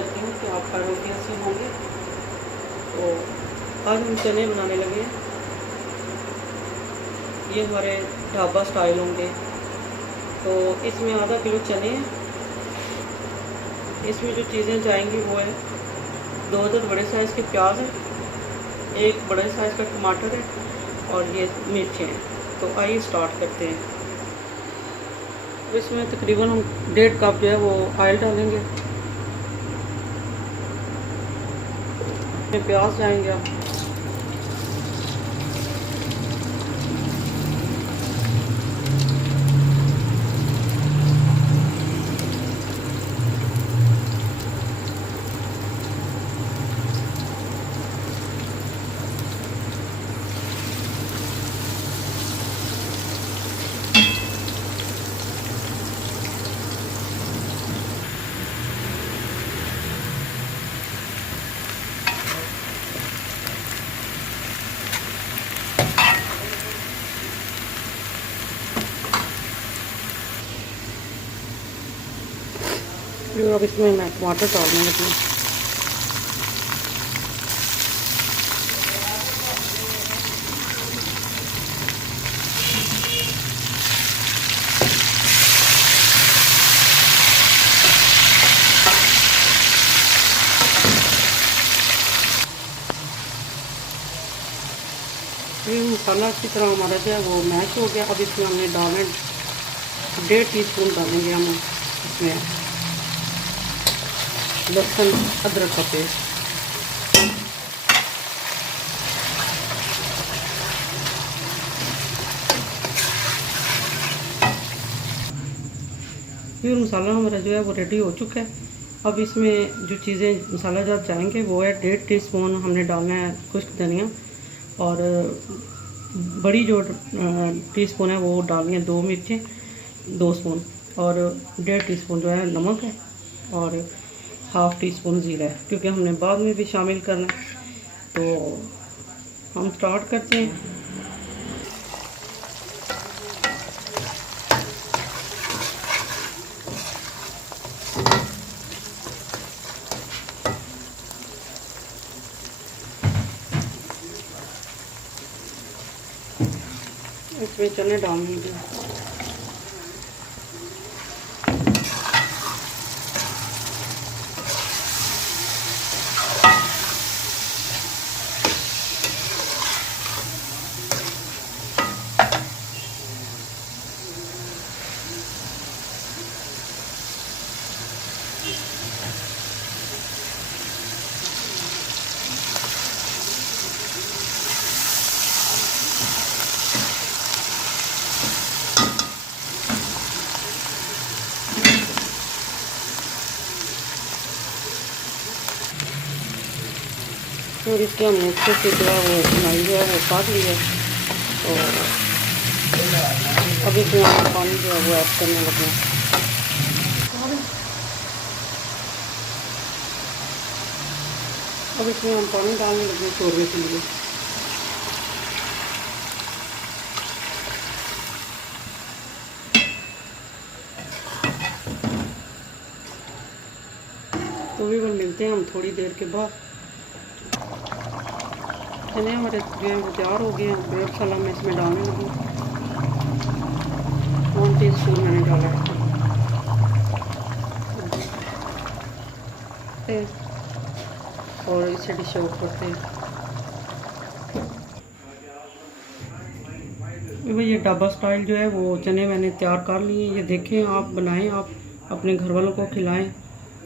करती हूँ कि आप खैर कैसे होंगे। तो आज हम चने बनाने लगे हैं। ये हमारे ढाबा स्टाइल होंगे। तो इसमें आधा किलो चने हैं। इसमें जो चीज़ें जाएंगी वो है 2 बड़े साइज़ के प्याज हैं, 1 बड़े साइज़ का टमाटर है और ये मिर्चें हैं। तो आइए स्टार्ट करते हैं। इसमें तकरीबन हम 1.5 कप जो है वो ऑयल डालेंगे। इसमें प्याज जाएंगे आप अब इसमें मैं टमाटर डालने लगी। ये मसाला अच्छी तरह हमारा जो है वो मैश हो गया। अब इसमें हमने डालना 1.5 टीस्पून डालेंगे हम इसमें लहसुन अदरक का पेस्ट। ये मसाला हमारा जो है वो रेडी हो चुका है। अब इसमें जो चीज़ें मसाला जात जाएंगे वो है 1.5 टीस्पून हमने डालना है खुश्क धनिया, और बड़ी जो टीस्पून है वो डालनी है 2 मिर्चें 2 स्पून, और 1.5 टीस्पून जो है नमक है, और 1/2 टीस्पून ज़ीरा है, क्योंकि हमने बाद में भी शामिल करना है। तो हम स्टार्ट करते हैं। इसमें चने डाल दीजिए। और इसके हमने अच्छे से जो है वो बनाई जो है वो काट लिया। तो अभी इसमें हम पानी जो है वो ऐड करने लगे हैं। अब इसमें हम पानी डालने लगे छोड़ने के लिए। तो भी मिलते हैं हम थोड़ी देर के बाद। चने हमारे जो है वो तैयार हो गए हैं। गरम मसाला मैं इसमें डालने लगी। 1 टीस्पून मैंने डाला है और इसे डिश आउट करते हैं। ये ढाबा स्टाइल जो है वो चने मैंने तैयार कर लिए। ये देखें, आप बनाएं, आप अपने घर वालों को खिलाएं,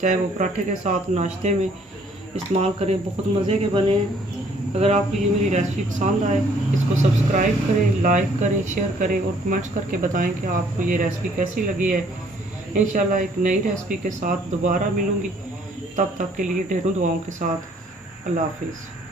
चाहे वो पराठे के साथ नाश्ते में इस्तेमाल करें। बहुत मज़े के बने हैं। अगर आपको ये मेरी रेसिपी पसंद आए, इसको सब्सक्राइब करें, लाइक करें, शेयर करें और कमेंट्स करके बताएं कि आपको ये रेसिपी कैसी लगी है। इंशाल्लाह एक नई रेसिपी के साथ दोबारा मिलूँगी। तब तक के लिए ढेरों दुआओं के साथ अल्लाह हाफिज़।